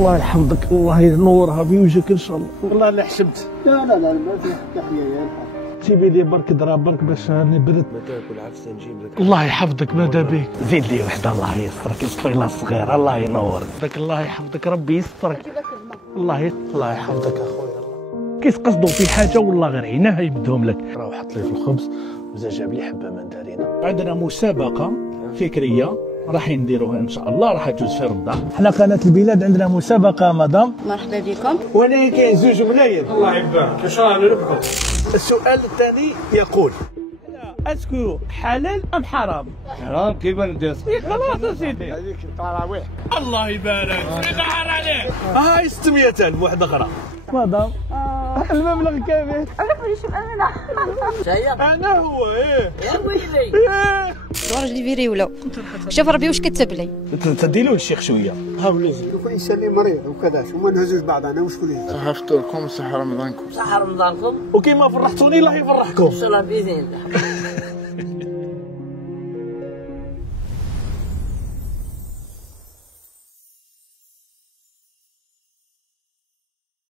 الله يحفظك، الله ينورها بوجهك ان شاء الله. والله اللي حسبت. لا ما في حتى حياه. جيبي لي برك ضرب برك باش راني برد. ما تاكل عفسه نجيب لك. الله يحفظك ماذا بك. زيد لي وحده الله يسترك، الطفيله الصغيره الله ينور. الله يحفظك ربي يسترك. الله يحفظك اخويا. كيس قصدوا في حاجه والله غير عيناه يبدهم لك. راه حط لي في الخبز وزا جاب لي حبه مندرينه. عندنا مسابقه فكريه رايحين نديروها ان شاء الله، راح تجوز في رمضان. حنا قناه البلاد عندنا مسابقه مدام. مرحبا بكم. وانا كاين زوج ملايين الله يبارك، واش رانا نربحوا. السؤال الثاني يقول: اسكو حلال ام حرام؟ حرام كيف ندير؟ خلاص سيدي هذيك التراويح. الله يبارك يبحر عليك. هاي 600,000 واحده اخرى مدام. المبلغ كامل. انا مانيش انا. انا هو ايه يا ويلي. راجلي فيري ولا شوف ربي واش كتب لي. تديلو للشيخ شويه. ها وليدي شوف انسان اللي مريض وكذا وما نهزوش بعضنا وشكون يهز. صحة فطوركم وصحة رمضانكم. صحة رمضانكم. وكيما فرحتوني الله يفرحكم. ان شاء الله باذن الله.